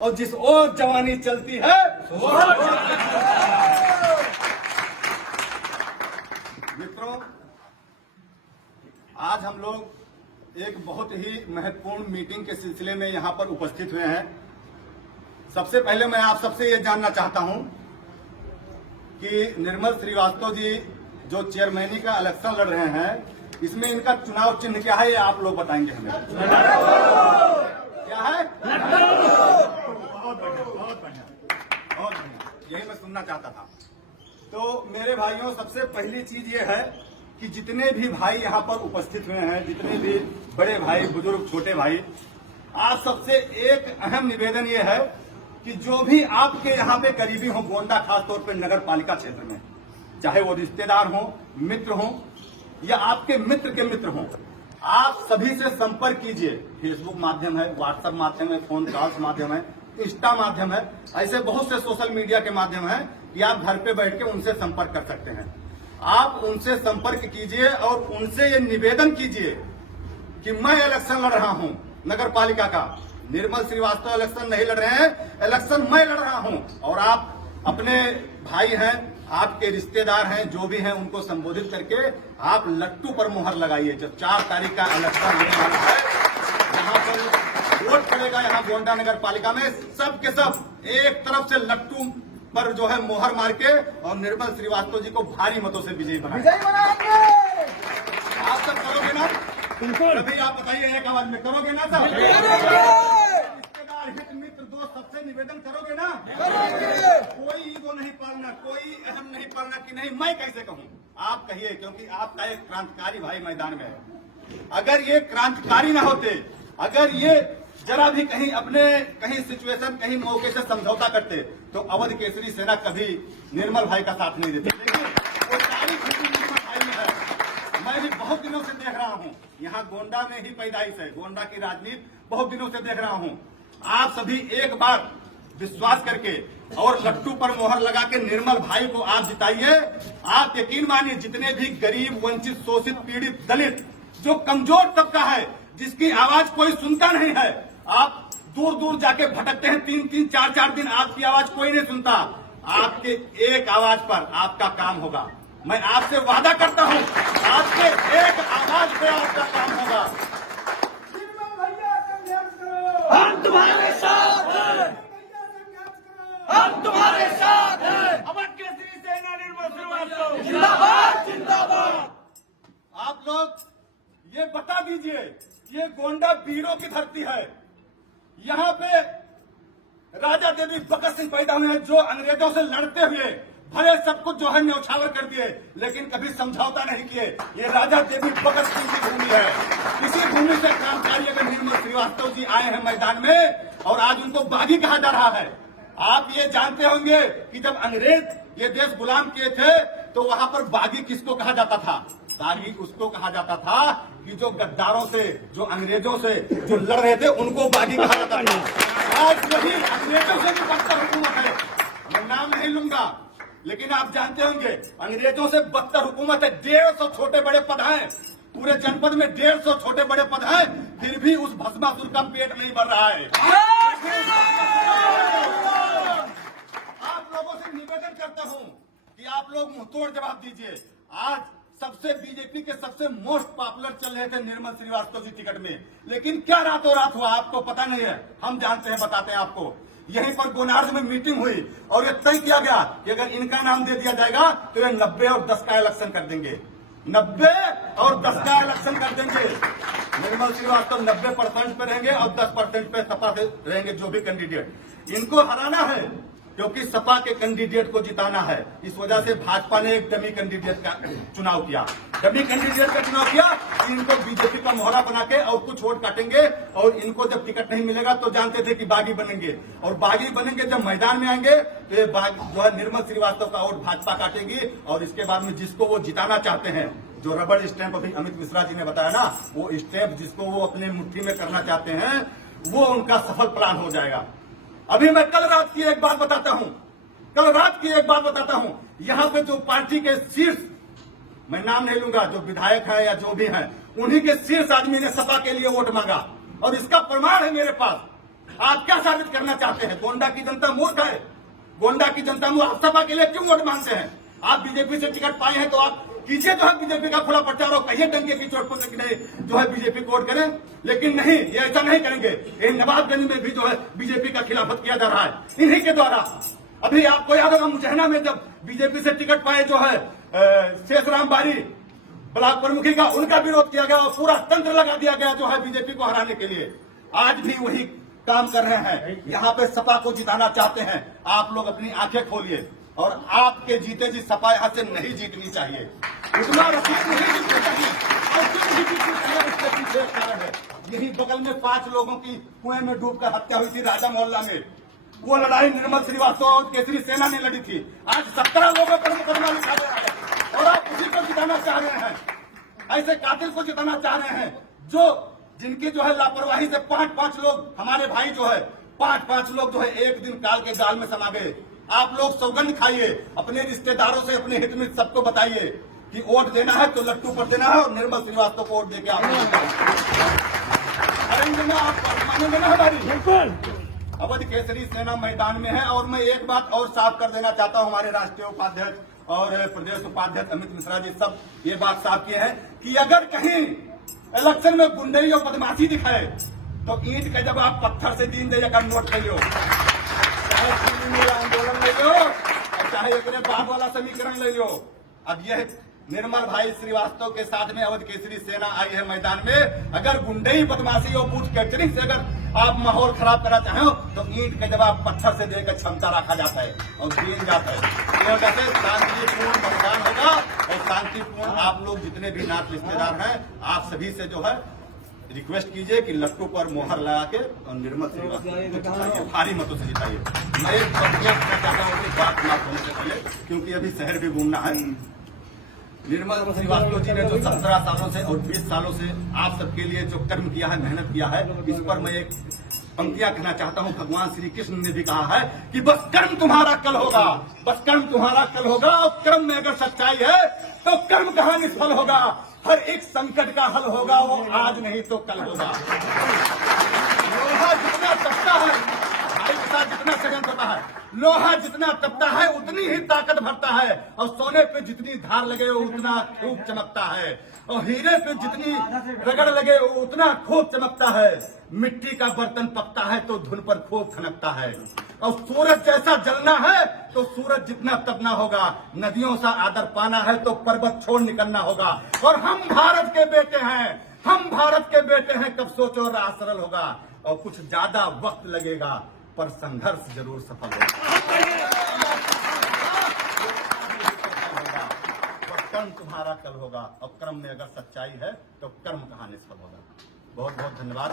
और जिस ओर जवानी चलती है मित्रों, आज हम लोग एक बहुत ही महत्वपूर्ण मीटिंग के सिलसिले में यहां पर उपस्थित हुए हैं। सबसे पहले मैं आप सबसे ये जानना चाहता हूं कि निर्मल श्रीवास्तव जी जो चेयरमैनी का इलेक्शन लड़ रहे हैं, इसमें इनका चुनाव चिन्ह क्या है, ये आप लोग बताएंगे हमें। क्या है? बहुत बढ़िया। यही मैं सुनना चाहता था। तो मेरे भाइयों, सबसे पहली चीज ये है कि जितने भी भाई यहाँ पर उपस्थित हुए हैं, जितने भी बड़े भाई, बुजुर्ग, छोटे भाई, आज सबसे एक अहम निवेदन ये है कि जो भी आपके यहाँ पे करीबी हो, गोंडा खासतौर पर नगर पालिका क्षेत्र में, चाहे वो रिश्तेदार हो, मित्र हो या आपके मित्र के मित्र हो, आप सभी से संपर्क कीजिए। फेसबुक माध्यम है, व्हाट्सएप माध्यम है, फोन कॉल्स माध्यम है, इंस्टा माध्यम है, ऐसे बहुत से सोशल मीडिया के माध्यम है कि आप घर पे बैठ के उनसे संपर्क कर सकते हैं। आप उनसे संपर्क कीजिए और उनसे ये निवेदन कीजिए कि मैं इलेक्शन लड़ रहा हूं नगर पालिका का। निर्मल श्रीवास्तव इलेक्शन नहीं लड़ रहे हैं, इलेक्शन मैं लड़ रहा हूं। और आप अपने भाई हैं, आपके रिश्तेदार हैं, जो भी हैं, उनको संबोधित करके आप लट्टू पर मुहर लगाइए। जब 4 तारीख का इलेक्शन होने वाला है, यहाँ पर वोट पड़ेगा, यहाँ गोंडा नगर पालिका में, सब के सब एक तरफ से लट्टू पर जो है मुहर मार के और निर्मल श्रीवास्तव जी को भारी मतों से विजयी बनाएंगे। आप सब करोगे ना? बिल्कुल। अभी आप बताइए एक आवाज में, करोगे ना सब? रिश्तेदार, हित, मित्र, दोस्त, सबसे निवेदन करोगे ना? कोई ईगो नहीं पालना, कोई अहम नहीं पालना कि नहीं मैं कैसे कहूँ। आप कहिए, क्योंकि आपका एक क्रांतिकारी भाई मैदान में है। अगर ये क्रांतिकारी ना होते, अगर ये जरा भी कहीं सिचुएशन, कहीं मौके से समझौता करते, तो अवध केसरी सेना कभी निर्मल भाई का साथ नहीं देती। लेकिन वो सारी खुशी निर्मल भाई में है। मैं भी बहुत दिनों से देख रहा हूँ, यहाँ गोंडा में ही पैदाइश है, गोंडा की राजनीति बहुत दिनों से देख रहा हूँ। आप सभी एक बार विश्वास करके और लट्टू पर मोहर लगा के निर्मल भाई को आप जिताइए। आप यकीन मानिए, जितने भी गरीब, वंचित, शोषित, पीड़ित, दलित, जो कमजोर तबका है, जिसकी आवाज कोई सुनता नहीं है, आप दूर दूर जाके भटकते हैं, 3-3, 4-4 दिन आपकी आवाज कोई नहीं सुनता। आपके एक आवाज पर आपका काम होगा। मैं आपसे वादा करता हूं, आपके एक आवाज पे आपका काम होगा। हम तुम्हारे साथ हैं, हम तुम्हारे साथ हैं। अवध केसरी सेना निर्मल श्रीवास्तव जिंदाबाद, जिंदाबाद। आप लोग ये बता दीजिए, ये गोंडा वीरों की धरती है। यहाँ पे राजा देवी भगत सिंह पैदा हुए हैं, जो अंग्रेजों से लड़ते हुए भले सब कुछ जो है न्यौछावर कर दिए, लेकिन कभी समझौता नहीं किए। ये राजा देवी भगत सिंह की भूमि है। इसी भूमि से क्रांतिकारी अगर निर्मल श्रीवास्तव जी आए हैं मैदान में, और आज उनको बागी कहा जा रहा है। आप ये जानते होंगे कि जब अंग्रेज ये देश गुलाम किए थे, तो वहां पर बागी किसको कहा जाता था? बागी उसको कहा जाता था कि जो गद्दारों से, जो अंग्रेजों से जो लड़ रहे थे, उनको बागी कहा जाता था। आज वही अंग्रेजों से भी बदतर हुकूमत है। मैं नाम नहीं लूंगा, लेकिन आप जानते होंगे अंग्रेजों से बदतर हुकूमत है। 150 छोटे बड़े पद हैं, पूरे जनपद में 150 छोटे बड़े पद हैं, फिर भी उस भस्मासुर का पेट नहीं भर रहा है। आप लोगों से निवेदन करता हूं कि आप लोग मुंहतोड़ जवाब दीजिए। आज सबसे बीजेपी के सबसे मोस्ट पॉपुलर चल रहे थे निर्मल श्रीवास्तव जी टिकट में, लेकिन क्या रातों रात हुआ आपको पता नहीं है। हम जानते हैं, बताते हैं आपको। यहीं पर गोनार्ड में मीटिंग हुई और ये तय किया गया कि अगर इनका नाम दे दिया जाएगा तो ये 90 और 10 का इलेक्शन कर देंगे। 90 और 10 का इलेक्शन कर देंगे। निर्मल श्रीवास्तव 90% पे रहेंगे और 10% पे सपा से रहेंगे, जो भी कैंडिडेट। इनको हराना है, क्योंकि सपा के कैंडिडेट को जिताना है। इस वजह से भाजपा ने एक डमी कैंडिडेट का चुनाव किया। डमी कैंडिडेट का चुनाव किया, इनको बीजेपी का मोहरा बना के और कुछ वोट काटेंगे, और इनको जब टिकट नहीं मिलेगा तो जानते थे कि बागी बनेंगे, और बागी बनेंगे जब मैदान में आएंगे तो ये जो है निर्मल श्रीवास्तव का वोट भाजपा काटेगी। और इसके बाद में जिसको वो जिताना चाहते हैं, जो रबड़ स्टैंप अभी अमित मिश्रा जी ने बताया ना, वो स्टैंप जिसको वो अपने मुट्ठी में करना चाहते हैं, वो उनका सफल प्लान हो जाएगा। अभी मैं कल रात की एक बात बताता हूं, यहाँ पे जो पार्टी के शीर्ष, मैं नाम नहीं लूंगा, जो विधायक है या जो भी हैं, उन्हीं के शीर्ष आदमी ने सपा के लिए वोट मांगा, और इसका प्रमाण है मेरे पास। आप क्या साबित करना चाहते हैं? गोंडा की जनता मूर्ख है। गोंडा की जनता आप सपा के लिए क्यों वोट मांगते हैं? आप बीजेपी से टिकट पाए हैं तो आप कीजिए जो है बीजेपी का खुला प्रचार और कहिए डंके की चोट पर नहीं जो है बीजेपी को वोट करें। लेकिन नहीं, ये ऐसा नहीं करेंगे। ये नवाबगंज में भी जो है बीजेपी का खिलाफत किया जा रहा है इन्हीं के द्वारा। अभी आपको याद होगा मुजैना में जब बीजेपी से टिकट पाए जो है शेषराम बारी ब्लॉक प्रमुखी का, उनका विरोध किया गया और पूरा तंत्र लगा दिया गया जो है बीजेपी को हराने के लिए। आज भी वही काम कर रहे हैं। यहाँ पे सपा को जिताना चाहते हैं। आप लोग अपनी आंखें खोलिए और आपके जीते जी सपा यहाँ से नहीं जीतनी चाहिए। उतना रसीद नहीं जीतनी चाहिए और क्यों नहीं जीतनी चाहिए इसके पीछे एक कारण है। यही बगल में 5 लोगों की कुएं में डूबकर हत्या हुई थी राजा मोहल्ला में। वो लड़ाई निर्मल श्रीवास्तव और केसरी सेना ने लड़ी थी। आज 17 लोगों पर मुकदमा लिखा गया है और आप उसी को जिताना चाह रहे हैं। ऐसे कातिल को जिताना चाह रहे हैं जो जिनकी जो है लापरवाही से 5-5 लोग हमारे भाई जो है 5-5 लोग जो है एक दिन काल के जाल में समा गए। आप लोग सौगंध खाइए, अपने रिश्तेदारों से, अपने हित में सबको बताइए कि वोट देना है तो लट्टू पर देना है और निर्मल श्रीवास्तव को वोट देके आप देना। आप मानेंगे ना हमारी? बिल्कुल। अवध केसरी सेना मैदान में है और मैं एक बात और साफ कर देना चाहता हूं। हमारे राष्ट्रीय उपाध्यक्ष और प्रदेश उपाध्यक्ष अमित मिश्रा जी सब ये बात साफ किए हैं कि अगर कहीं इलेक्शन में गुंडई और बदमाशी दिखाए तो ईंट का जब आप पत्थर से दीन दे का नोट लियो, चाहे आंदोलन ले लो और चाहे एक बाप वाला समीकरण ले लो। अब यह निर्मल भाई श्रीवास्तव के साथ में अवध केसरी सेना आई है मैदान में। अगर गुंडई बदमाशी और बूथ कैप्चरिंग से अगर आप माहौल खराब करना चाहो तो ईंट का जवाब पत्थर से देकर क्षमता रखा जाता है और दिया जाता है। तो जैसे शांतिपूर्ण मतदान होगा और शांतिपूर्ण आप लोग जितने भी नाथ रिश्तेदार हैं आप सभी से जो है रिक्वेस्ट कीजिए कि लट्टू पर मोहर लगा के और निर्मल श्रीवास्तव भारी मतों से जिताइए। मैं एक प्रतिज्ञा करना चाहता हूँ कि बात समाप्त होने से पहले, क्योंकि अभी शहर भी घूमना है। निर्मल श्रीवास्तव जी ने जो 17 सालों से और 20 सालों से आप सबके लिए जो कर्म किया है, मेहनत किया है, इस पर मैं एक पंक्तियां कहना चाहता हूं। भगवान श्री कृष्ण ने भी कहा है कि बस कर्म तुम्हारा कल होगा, बस कर्म तुम्हारा कल होगा और कर्म में अगर सच्चाई है तो कर्म कहाँ निष्फल होगा। हर एक संकट का हल होगा, वो आज नहीं तो कल होगा। लोहा जितना तपता है, भाई के साथ जितना षड्यंत्र होता है, लोहा जितना तपता है उतनी ही ताकत भरता है और सोने पे जितनी धार लगे वो उतना खूब चमकता है और हीरे पे जितनी रगड़ लगे वो उतना खूब चमकता है। मिट्टी का बर्तन पकता है तो धुन पर खूब खनकता है और सूरज जैसा जलना है तो सूरज जितना तपना होगा। नदियों सा आदर पाना है तो पर्वत छोड़ निकलना होगा। और हम भारत के बेटे हैं, हम भारत के बेटे हैं। कब सोचो राह सरल होगा और कुछ ज्यादा वक्त लगेगा पर संघर्ष जरूर सफल होगा। कर्म तुम्हारा कल होगा और कर्म में अगर सच्चाई है तो कर्म कहाँ निष्फल होगा। बहुत बहुत धन्यवाद।